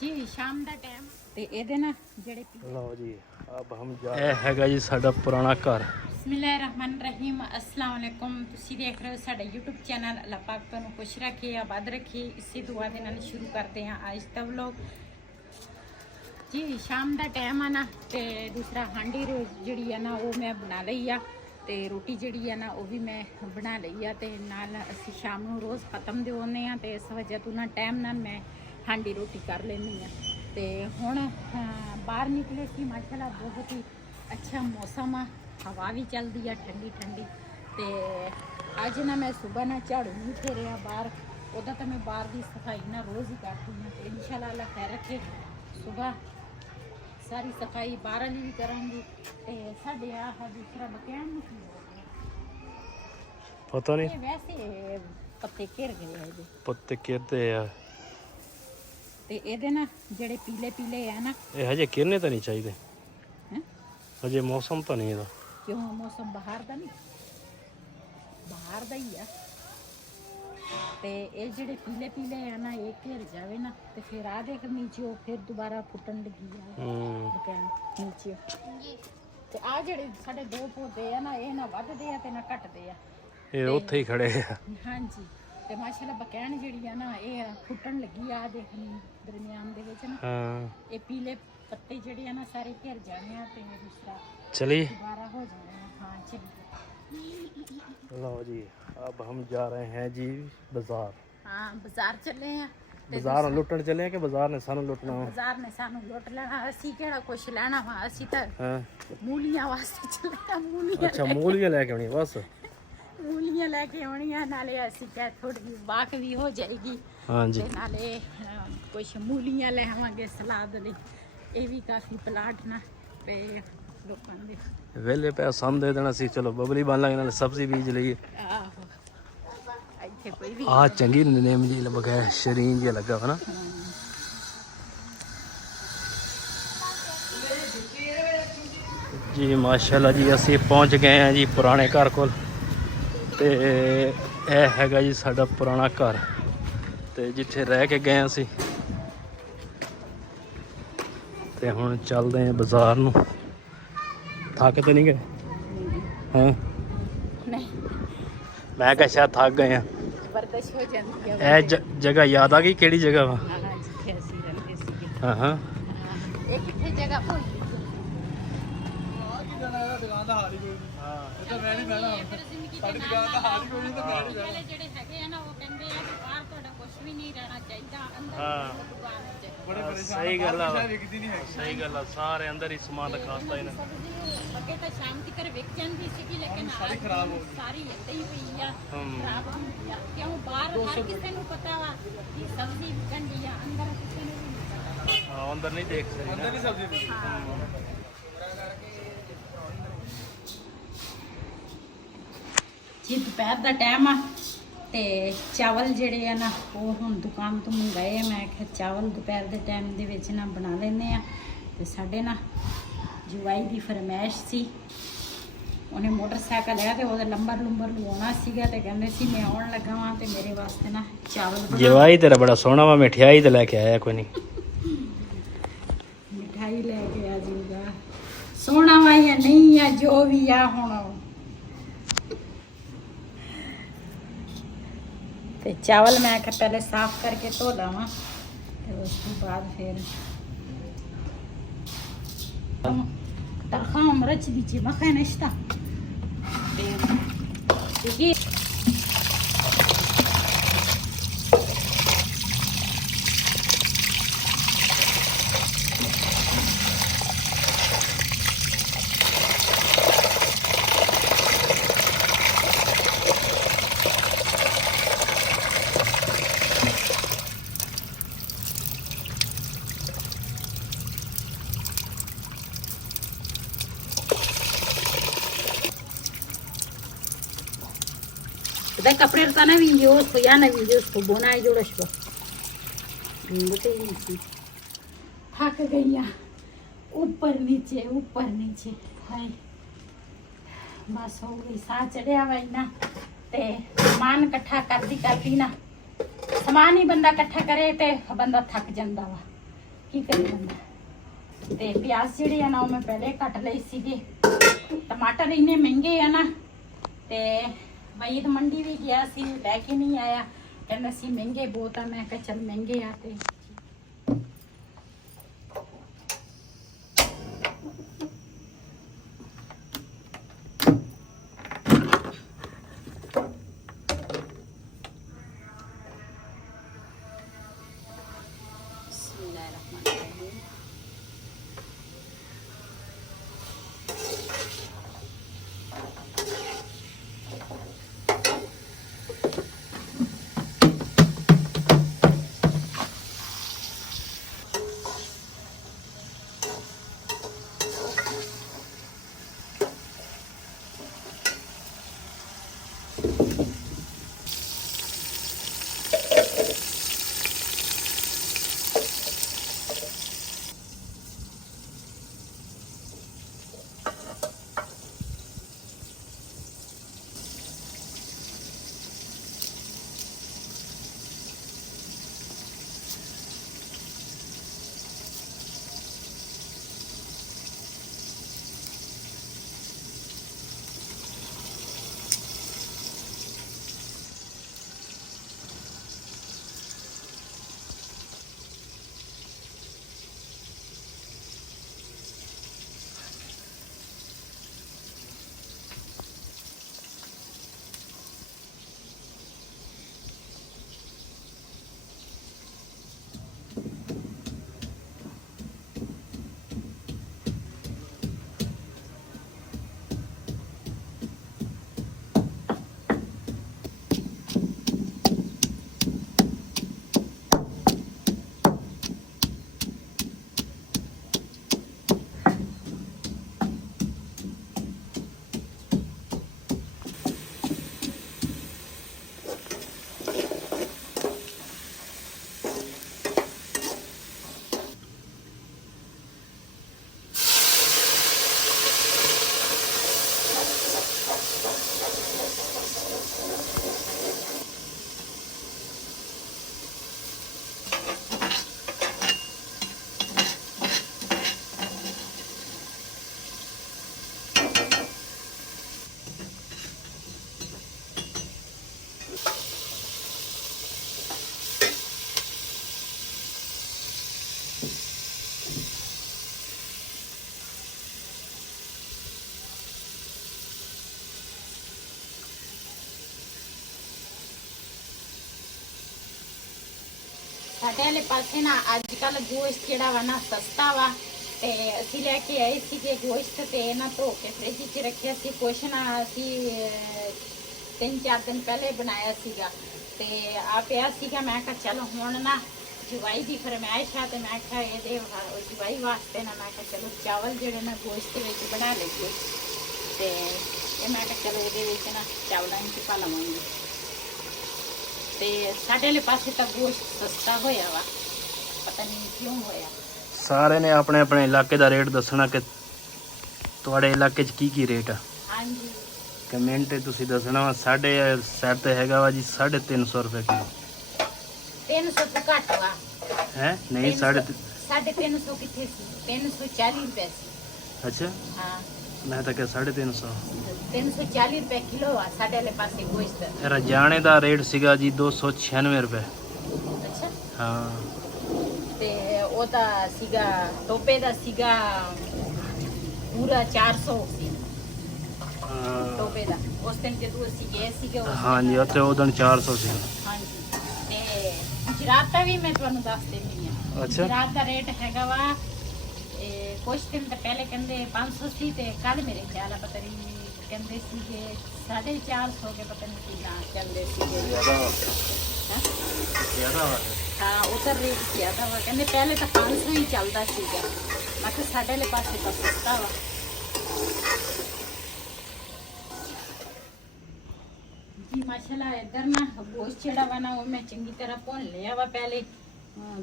जी शाम ਦਾ ਟਾਈਮ ਤੇ ਇਹਦੇ ਨਾਲ ਜਿਹੜੇ ਲਓ ਜੀ ਅਬ ਹਮ ਜਾ ਇਹ ਹੈਗਾ ਜੀ ਸਾਡਾ ਪੁਰਾਣਾ ਘਰ। ਬਿਸਮਿਲ੍ਲਾਹਿਰਰਹਿਮਾਨਿਰਰਹੀਮ अस्सलाम वालेकुम। ਤੁਸੀਂ ਦੇਖ ਰਹੇ ਹੋ ਸਾਡਾ YouTube ਚੈਨਲ। ਅੱਲਾਹ ਪਾਕ ਤੁਹਾਨੂੰ ਖੁਸ਼ ਰੱਖੇ ਆਬਾਦ ਰੱਖੇ। ਇਸੇ ਦੁਆ ਦੇ ਨਾਲ ਸ਼ੁਰੂ ਕਰਦੇ ਹਾਂ ਅੱਜ ਦਾ ਵਲੌਗ। ਜੀ ਸ਼ਾਮ ਦਾ ਟਾਈਮ ਆ ਨਾ ਤੇ ਦੂਸਰਾ ਹਾਂਡੀ ਜਿਹੜੀ ਆ ਨਾ ਉਹ ਮੈਂ ਬਣਾ ਲਈ ਆ ਤੇ ਰੋਟੀ ਜਿਹੜੀ ਆ ਨਾ ਉਹ ਵੀ ਮੈਂ ਬਣਾ ਲਈ ਆ ਤੇ ਨਾਲ ਅਸੀਂ ਸ਼ਾਮ ਨੂੰ ਰੋਜ਼ ਖਤਮ ਦੇ ਆਉਂਦੇ ਆ ਤੇ ਇਸ ਵਜ੍ਹਾ ਤੋਂ ਨਾ ਟਾਈਮ ਨਾਲ ਮੈਂ ਹਾਂਡੀ ਰੋਟੀ ਕਰ ਲੈਂਦੀ ਆ। ਤੇ ਹੁਣ ਬਾਹਰ ਨਿਕਲੇ ਸੀ ਮਾਸ਼ਾਅੱਲਾ ਬਹੁਤ ਹੀ ਅੱਛਾ ਮੌਸਮ ਆ, ਹਵਾ ਵੀ ਚੱਲਦੀ ਆ ਠੰਡੀ ਠੰਡੀ। ਤੇ ਅੱਜ ਨਾ ਮੈਂ ਸਵੇਰ ਨਾ ਝਾੜੂ ਨਹੀਂ ਫੇਰਿਆ ਬਾਹਰ, ਉਹਦਾ ਤਾਂ ਮੈਂ ਬਾਹਰ ਦੀ ਸਫਾਈ ਨਾ ਰੋਜ਼ ਹੀ ਕਰਦੀ ਹਾਂ ਤੇ ਇਨਸ਼ਾਅੱਲਾ ਅੱਲਾਹ ਖੈਰ ਰੱਖੇ ਸੁਬਹ ਸਾਰੀ ਸਫਾਈ ਬਾਹਰ ਵਾਲੀ ਵੀ ਕਰਾਂਗੀ। ਤੇ ਸਾਡੇ ਆਹ ਦੂਸਰਾ ਬਕਿਆਂ ਨੂੰ ਕੀ ਹੋ ਗਿਆ ਪਤਾ ਨਹੀਂ, ਇਹ ਵੈਸੇ ਪੱਤੇ ਘਿਰ ਗਏ ਆ ਜੀ, ਪੱਤੇ ਕਿਰਦੇ ਆ ਤੇ ਇਹਦੇ ਨਾ ਜਿਹੜੇ ਪੀਲੇ ਪੀਲੇ ਆ ਨਾ ਇਹ ਹਜੇ ਕਿਰਨੇ ਤਾਂ ਨਹੀਂ ਚਾਹੀਦੇ ਹੈਂ? ਹਜੇ ਮੌਸਮ ਤਾਂ ਨਹੀਂ ਇਹਦਾ। ਕਿਉਂ ਮੌਸਮ ਬਾਹਰ ਦਾ ਨਹੀਂ, ਬਾਹਰ ਦਾ ਹੀ ਆ। ਤੇ ਇਹ ਜਿਹੜੇ ਪੀਲੇ ਪੀਲੇ ਆ ਨਾ ਇਹ ਘਿਰ ਜਾਵੇ ਨਾ ਤੇ ਫਿਰ ਆ ਦੇਖ ਨੀਚੇ ਉਹ ਫਿਰ ਦੁਬਾਰਾ ਫੁੱਟਣ ਲੱਗੀ ਆ ਬਕਿਆਂ ਨੀਚੇ। ਤੇ ਆ ਜਿਹੜੇ ਸਾਡੇ ਦੋ ਪੌਦੇ ਆ ਨਾ ਇਹ ਨਾ ਵੱਧਦੇ ਆ ਤੇ ਨਾ ਘਟਦੇ ਆ, ਇਹ ਉੱਥੇ ਹੀ ਖੜੇ ਆ। ਹਾਂਜੀ ਤੇ ਮਾਸ਼ਾਅੱਲਾ ਬਕੈਣ ਜਿਹੜੀ ਆ ਨਾ ਇਹ ਫੁੱਟਣ ਲੱਗੀ ਆ ਦੇਖਣੀ ਦਰਮਿਆਨ ਦੇ ਵਿੱਚ ਨਾ। ਹਾਂ ਇਹ ਪੀਲੇ ਪੱਤੇ ਜਿਹੜੇ ਆ ਨਾ ਸਾਰੇ ਘਿਰ ਜਾਣੇ ਆ ਤੇ ਦੂਸਰਾ ਚਲੀ ਦੁਬਾਰਾ ਹੋ ਜਾਣਾ। हाँ चलिए लो जी अब हम जा रहे हैं जी बाजार। हाँ बाजार चले हैं बाजार लुटन चले हैं कि बाजार ने सानू लुटना वा? बाजार ने सानू लुट लेना, ਅਸੀਂ ਕਿਹੜਾ ਕੁਛ ਲੈਣਾ ਵਾ, ਅਸੀਂ ਤਾਂ हाँ ਮੂਲੀਆਂ ਵਾਸਤੇ ਚੱਲੇ ਆ। ਮੂਲੀਆਂ अच्छा मूलियां लेके आनी बस। ਮੂਲੀਆਂ ਲੈ ਕੇ ਆਉਣੀਆਂ, ਨਾਲੇ ਅਸੀਂ ਕਹਿ ਥੋੜੀ ਵਾਕ ਵੀ ਹੋ ਜਾਏਗੀ। हाँ जी ਤੇ ਨਾਲੇ ਕੁਛ ਮੂਲੀਆਂ ਲੈ ਆਵਾਂਗੇ ਸਲਾਦ ਲਈ। ਇਹ ਵੀ ਕਾਫੀ ਪਲਾਟ ਨਾ ਤੇ ਲੋਕਾਂ ਦੇ वेले पे सम दे देना सी, चलो बबली बन लांगे नाले सब्जी बीज लईए। ਆਹੋ ਇੱਥੇ ਕੋਈ ਵੀ आ चंगी नेम जी लगा शरीन जी लगा वा ना। जी माशाल्लाह जी असी पहुंच गए हैं जी पुराने घर कोल ते ਇਹ ਹੈਗਾ ਜੀ ਸਾਡਾ ਪੁਰਾਣਾ ਘਰ ਤੇ ਜਿੱਥੇ ਰਹਿ ਕੇ ਗਏ ਅਸੀਂ ਤੇ ਹੁਣ ਚੱਲਦੇ ਹਾਂ ਬਾਜ਼ਾਰ ਨੂੰ। ਥੱਕ ਤੇ ਨਹੀਂ ਗਏ? ਹਾਂ ਨਹੀਂ ਮੈਂ ਕਿਹਾ ਸ਼ਾਇਦ ਥੱਕ ਗਏ ਆ। ਬਰਦਾਸ਼ਤ ਹੋ ਜਾਂਦੀ ਹੈ। ਇਹ ਜਗ੍ਹਾ ਯਾਦ ਆ ਗਈ ਕਿਹੜੀ ਜਗ੍ਹਾ ਵਾ? ਹਾਂ ਜਿੱਥੇ ਅਸੀਂ ਰਹਿੰਦੇ ਸੀਗੇ। ਹਾਂ ਹਾਂ ਇਹ ਕਿੱਥੇ ਜਗ੍ਹਾ ਭੁੱਲ ਗਈ ਦੁਕਾਨ ਦਾ ਹਾਲ ਹੀ ਕੋਈ ਨਹੀਂ। ਹਾਂ ਇਹ ਤਾਂ ਮੈਂ ਨਹੀਂ ਬਹਿਣਾ ਸਾਡੀ ਦੁਕਾਨ ਦਾ ਹਾਲ ਹੀ ਕੋਈ ਨਹੀਂ, ਤਾਂ ਮੈਂ ਨਹੀਂ ਬਹਿਣਾ। ਜਿਹੜੇ ਹੈਗੇ ਆ ਨਾ ਉਹ ਕਹਿੰਦੇ ਆ ਕਿ ਬਾਹਰ ਤੁਹਾਡਾ ਕੁਝ ਵੀ ਨਹੀਂ ਰਹਿਣਾ ਚਾਹੀਦਾ, ਅੰਦਰ ਹਾਂ। ਦੁਕਾਨ ਵਿੱਚ ਬੜੇ ਪਰੇਸ਼ਾਨ ਸਹੀ ਗੱਲ ਆ। ਵਿਕਦੀ ਨਹੀਂ ਹੈਗੀ। ਸਹੀ ਗੱਲ ਆ, ਸਾਰੇ ਅੰਦਰ ਹੀ ਸਮਾਨ ਰਖਾਤਾ ਇਹਨੇ। ਅੱਗੇ ਤਾਂ ਸ਼ਾਮ ਤੱਕ ਵਿਕ ਜਾਂਦੀ ਸੀਗੀ ਲੇਕਿਨ ਸਾਰੀ ਅੱਜ ਖਰਾਬ ਹੋ ਗਈ। ਸਾਰੀ ਏਦਾਂ ਹੀ ਹੋਈ ਆ, ਹਮ। ਖਰਾਬ ਹੁੰਦੀ ਆ। ਕਿਉਂ ਬਾਹਰ ਹਰ ਕਿਸੇ ਨੂੰ ਪਤਾ ਵਾ ਕਿ ਸਬਜ਼ੀ ਵਿਕਣ ਦੀ ਆ, ਅੰਦਰ ਕਿਸੇ ਨੂੰ ਵੀ ਨਹੀਂ ਪਤਾ। ਹਾਂ ਅੰਦਰ ਨਹੀਂ ਦੇਖ ਸਕਦੇ ਅੰਦਰ ਨਾ। ਨਹੀਂ ਸਬਜ਼ੀ ਮਿਲਦੀ। ਜੀ ਦੁਪਹਿਰ ਦਾ ਟਾਈਮ ਆ ਤੇ ਚਾਵਲ ਜਿਹੜੇ ਆ ਨਾ ਉਹ ਹੁਣ ਦੁਕਾਨ ਤੋਂ ਮੰਗਾਏ ਆ। ਮੈਂ ਕਿਹਾ ਚਾਵਲ ਦੁਪਹਿਰ ਦੇ ਟਾਈਮ ਦੇ ਵਿੱਚ ਨਾ ਬਣਾ ਲੈਂਦੇ ਆ। ਤੇ ਸਾਡੇ ਨਾ ਜਵਾਈ ਦੀ ਫਰਮਾਇਸ਼ ਸੀ, ਉਹਨੇ ਮੋਟਰਸਾਈਕਲ ਹੈ ਤੇ ਉਹਦਾ ਲੰਬਰ ਲਵਾਉਣਾ ਸੀਗਾ ਤੇ ਕਹਿੰਦੇ ਸੀ ਮੈਂ ਆਉਣ ਲੱਗਾ ਵਾਂ ਤੇ ਮੇਰੇ ਵਾਸਤੇ ਨਾ ਚਾਵਲ ਬਣਾ। ਜਵਾਈ ਤੇਰਾ ਬੜਾ ਸੋਹਣਾ ਵਾ, ਮਠਿਆਈ ਤੇ ਲੈ ਕੇ ਆਇਆ ਕੋਈ ਨਹੀਂ। ਮਿਠਾਈ ਲੈ ਕੇ ਆ ਜੂਗਾ, ਸੋਹਣਾ ਵਾ ਜਾਂ ਨਹੀਂ ਆ ਜੋ ਵੀ ਆ ਹੁਣ। ਤੇ ਚਾਵਲ ਮੈਂ ਕਿ ਪਹਿਲੇ ਸਾਫ਼ ਕਰਕੇ ਧੋ ਲਵਾਂ ਤੇ ਉਸ ਤੋਂ ਬਾਅਦ ਫਿਰ ਤਰਖਾਂ ਮਰਚ ਦੀ ਚੀ ਮਖਾ ਨਸ਼ਤਾ ਤੇ Дай капрерта на видео, я на видео, bona है जोड़ा शो। थक गई ऊपर नीचे हाय बस हो गई। सा चढ़िया वा इना ते समान इकट्ठा करदी ना, समान ही बंदा इकट्ठा करे ते बंदा थक जांदा वा। ਕੀ ਕਰੀ ਬੰਦਾ। ਤੇ ਪਿਆਜ਼ ਜਿਹੜੇ ਆ ਨਾ ਉਹ ਮੈਂ ਪਹਿਲੇ ਕੱਟ ਲਈ ਸੀਗੇ। ਟਮਾਟਰ ਇੰਨੇ ਮਹਿੰਗੇ ਆ ਨਾ, ਤੇ ਵਈਦ ਮੰਡੀ ਵੀ ਗਿਆ ਸੀ, ਲੈ ਕੇ ਨਹੀਂ ਆਇਆ, ਕਹਿੰਦਾ ਸੀ ਮਹਿੰਗੇ ਬਹੁਤ ਆ। ਮੈਂ ਕਿਹਾ ਚੱਲ ਮਹਿੰਗੇ ਆ ਤੇ ਸਾਡੇ ਵਾਲੇ ਪਾਸੇ ਨਾ ਅੱਜ ਕੱਲ ਗੋਸ਼ਤ ਜਿਹੜਾ ਵਾ ਨਾ ਸਸਤਾ ਵਾ, ਤੇ ਅਸੀਂ ਲੈ ਕੇ ਆਏ ਸੀਗੇ ਗੋਸ਼ਤ, ਤੇ ਇਹਨਾਂ ਧੋ ਕੇ ਫ੍ਰਿਜ 'ਚ ਰੱਖਿਆ ਸੀ। ਕੁਛ ਨਾ ਅਸੀਂ 3-4 ਦਿਨ ਪਹਿਲੇ ਬਣਾਇਆ ਸੀਗਾ, ਤੇ ਆ ਪਿਆ ਸੀਗਾ। ਮੈਂ ਕਿਹਾ ਚਲੋ ਹੁਣ ਨਾ ਜਵਾਈ ਦੀ ਫਰਮਾਇਸ਼ ਆ, ਤੇ ਮੈਂ ਕਿਹਾ ਇਹਦੇ ਜਵਾਈ ਵਾਸਤੇ ਨਾ ਮੈਂ ਕਿਹਾ ਚਲੋ ਚਾਵਲ ਜਿਹੜੇ ਨਾ ਗੋਸ਼ਤ ਵਿੱਚ ਬਣਾ ਲਈਏ, ਤੇ ਇਹ ਮੈਂ ਕਿਹਾ ਚਲੋ ਇਹਦੇ ਵਿੱਚ ਨਾ ਚਾਵਲਾਂ 'ਚ ਪਾ ਲਵਾਂਗੀ। ਤੇ ਸਾਡੇ ਵਾਲੇ ਪਾਸੇ ਤਾਂ ਗੋਸ਼ਤ ਸਸਤਾ ਹੋਇਆ ਵਾ, ਪਤਾ ਨਹੀਂ ਕਿਉਂ ਹੋਇਆ। ਸਾਰੇ ਨੇ ਆਪਣੇ ਆਪਣੇ ਇਲਾਕੇ ਦਾ ਰੇਟ ਦੱਸਣਾ ਕਿ ਤੁਹਾਡੇ ਇਲਾਕੇ 'ਚ ਕੀ ਰੇਟ ਆ। ਹਾਂਜੀ, ਕਮੈਂਟ 'ਤੇ ਤੁਸੀਂ ਦੱਸਣਾ ਵਾ। ਸਾਡੇ ਸਾਈਡ ਤੇ ਹੈਗਾ ਵਾ ਜੀ 350 ਰੁਪਏ ਕਿਲੋ। 300 ਤੋਂ ਘੱਟ ਵਾ ਹੈ ਨਹੀਂ 350 ਕਿੱਥੇ ਸੀ, 340 ਰੁਪਏ ਸੀ। ਅੱਛਾ, ਹਾਂ ਮੈਂ ਤਾਂ ਕਿਹਾ 350। 340 ਰੁਪਏ ਕਿਲੋ ਆ ਸਾਡੇ ਵਾਲੇ ਪਾਸੇ ਗੋਸ਼ਤ। ਮੇਰਾ ਜਾਣੇ ਦਾ ਰੇਟ ਸੀਗਾ ਜੀ 296 ਰੁਪਏ। ਅੱਛਾ, ਹਾਂ, ਤੇ ਉਹ ਤਾਂ ਸੀਗਾ ਟੋਪੇ ਦਾ ਸੀਗਾ ਪੂਰਾ 400 ਸੀ ਟੋਪੇ ਦਾ। ਉਸ ਦਿਨ ਜਦੋਂ ਅਸੀਂ ਗਏ ਸੀਗੇ ਹਾਂਜੀ, ਉੱਥੇ ਉਦੋਂ 400 ਸੀ। ਹਾਂਜੀ, ਤੇ ਗੁਜਰਾਤ ਦਾ ਵੀ ਮੈਂ ਤੁਹਾਨੂੰ ਦੱਸ ਦਿੰਦੀ ਆ। ਅੱਛਾ, ਗੁਜਰਾਤ ਦਾ ਰੇਟ ਹੈਗਾ ਵਾ ਕੁਛ ਦਿਨ ਤਾਂ ਪਹਿਲੇ ਕਹਿੰਦੇ 500 ਸੀ, ਤੇ ਕੱਲ ਮੇਰੇ ਖਿਆਲ ਆ ਪਤਾ ਨਹੀਂ ਕਹਿੰਦੇ ਸੀਗੇ 450 ਕੇ, ਪਤਾ ਨਹੀਂ ਕਿੰਨਾ ਕਹਿੰਦੇ ਸੀਗੇ। ਹਾਂ, ਉਧਰ ਰੇਟ ਜ਼ਿਆਦਾ ਵਾ, ਕਹਿੰਦੇ ਪਹਿਲੇ ਤਾਂ 500 ਹੀ ਚੱਲਦਾ ਸੀਗਾ। ਮੈਂ ਕਿਹਾ ਸਾਡੇ ਵਾਲੇ ਪਾਸੇ ਤਾਂ ਸਸਤਾ ਵਾ। ਜੀ ਮਾਸ਼ਾਅੱਲਾ, ਇੱਧਰ ਨਾ ਗੋਸ਼ਤ ਜਿਹੜਾ ਵਾ ਨਾ ਉਹ ਮੈਂ ਚੰਗੀ ਤਰ੍ਹਾਂ ਭੁੰਨ ਲਿਆ ਵਾ ਪਹਿਲੇ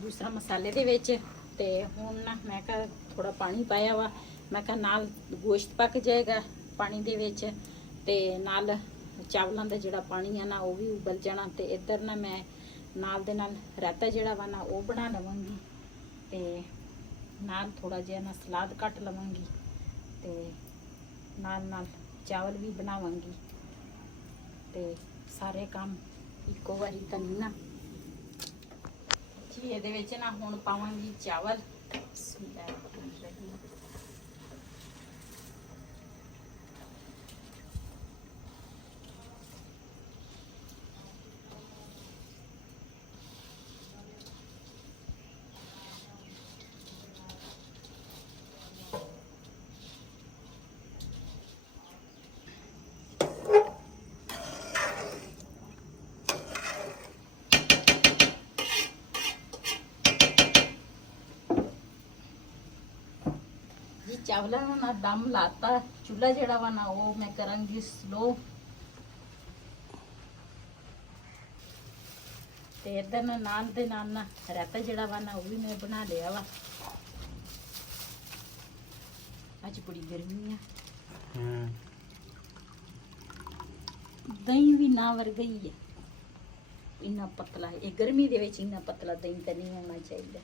ਦੂਸਰਾ ਮਸਾਲੇ ਦੇ ਵਿੱਚ। ਤੇ ਹੁਣ ਨਾ ਮੈਂ ਕਿਹਾ ਥੋੜਾ ਪਾਣੀ ਪਾਇਆ ਵਾ, ਮੈਂ ਕਿਹਾ ਨਾਲ ਗੋਸ਼ਤ ਪੱਕ ਜਾਏਗਾ ਪਾਣੀ ਦੇ ਵਿੱਚ, ਤੇ ਨਾਲ ਚਾਵਲਾਂ ਦਾ ਜਿਹੜਾ ਪਾਣੀ ਆ ਨਾ ਉਹ ਵੀ ਉਬਲ ਜਾਣਾ। ਤੇ ਇੱਧਰ ਨਾ ਮੈਂ ਨਾਲ ਦੇ ਨਾਲ ਰਾਇਤਾ ਜਿਹੜਾ ਵਾ ਨਾ ਉਹ ਬਣਾ ਲਵਾਂਗੀ। ਤੇ ਨਾਲ ਥੋੜਾ ਜਿਹਾ ਨਾ ਸਲਾਦ ਕੱਟ ਲਵਾਂਗੀ ਤੇ ਨਾਲ ਨਾਲ ਚਾਵਲ ਵੀ ਬਣਾਵਾਂਗੀ ਤੇ ਸਾਰੇ ਕੰਮ ਇੱਕੋ ਵਾਰੀ ਤਾਂ ਨਹੀਂ ਨਾ ਜੀ। ਇਹਦੇ ਵਿੱਚ ਨਾ ਹੁਣ ਪਾਵਾਂਗੀ ਚਾਵਲ। ਬਿਸਮਿਲ੍ਲਾਹਿਰਰਹਿਮਾਨਿਰਰਹੀਮ। ਚਾਵਲਾਂ ਨੂੰ ਨਾ ਦਮ ਲਾਤਾ। ਚੁੱਲ੍ਹਾ ਜਿਹੜਾ ਵਾ ਨਾ ਉਹ ਮੈਂ ਕਰਾਂਗੀ ਸਲੋ ਤੇ ਇਧਰ ਨਾਲ ਦੇ ਨਾਲ ਨਾ ਰਾਇਤਾ ਜਿਹੜਾ ਵਾ ਨਾ ਉਹ ਵੀ ਮੈਂ ਬਣਾ ਲਿਆ ਵਾ। ਅੱਜ ਬੜੀ ਗਰਮੀ ਆ। ਦਹੀਂ ਵੀ ਨਾ ਵਰ ਗਈ ਹੈ, ਇੰਨਾ ਪਤਲਾ। ਇਹ ਗਰਮੀ ਦੇ ਵਿੱਚ ਇੰਨਾ ਪਤਲਾ ਦਹੀਂ ਤਾਂ ਨਹੀਂ ਹੋਣਾ ਚਾਹੀਦਾ।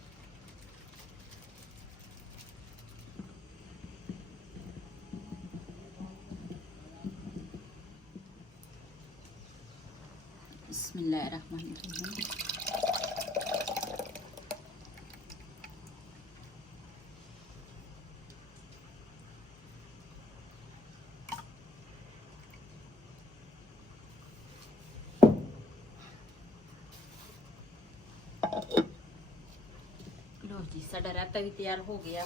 बिस्मिल्लाहिर्रहमानिर्रहीम। लो जी साडा रायता भी तैयार हो गया।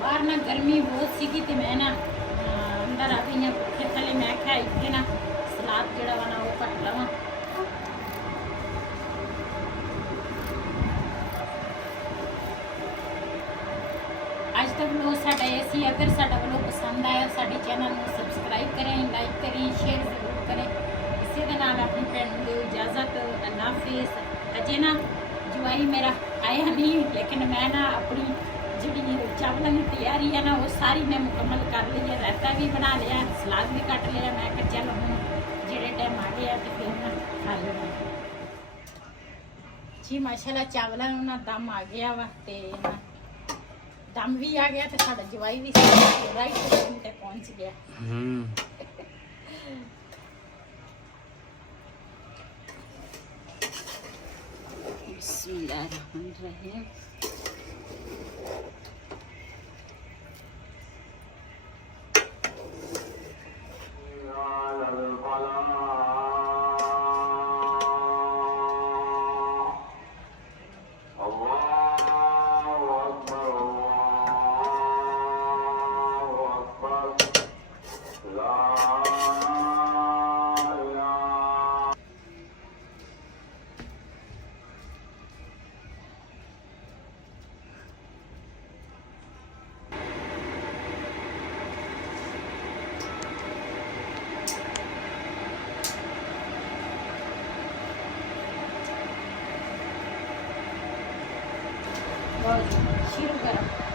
बाहर ना गर्मी बहुत सी ते मैं ना अंदर आ गई पत्थर थले। मैं क्या इतने ना सलाद जड़ा वा ना वो कट लवा। आज तक लोग साडा ऐसी अगर साडा व्लॉग पसंद आया साडे चैनल को सब्सक्राइब करें, लाइक करें, शेयर जरूर करें। इसी दे नाल अपनी भैन को इजाजत। अल्लाह हाफिज़। अजे ना जवाई मेरा आया नहीं लेकिन मैं ना अपनी जी चावलों की तैयारी है ना वो सारी मैं मुकम्मल कर ली है। रायता भी बना लिया, सलाद भी कट लिया। मैं कि चल हूँ जेड़े टाइम आ गया तो फिर ना खा लेना जी। माशाल्लाह चावलों ना दम आ गया वा ते ना दम भी आ गया तो साडा जवाई भी राइट टाइम ते पहुंच गया। बिस्मिल्लाहिर्रहमानिर्रहीम। शुरू करो।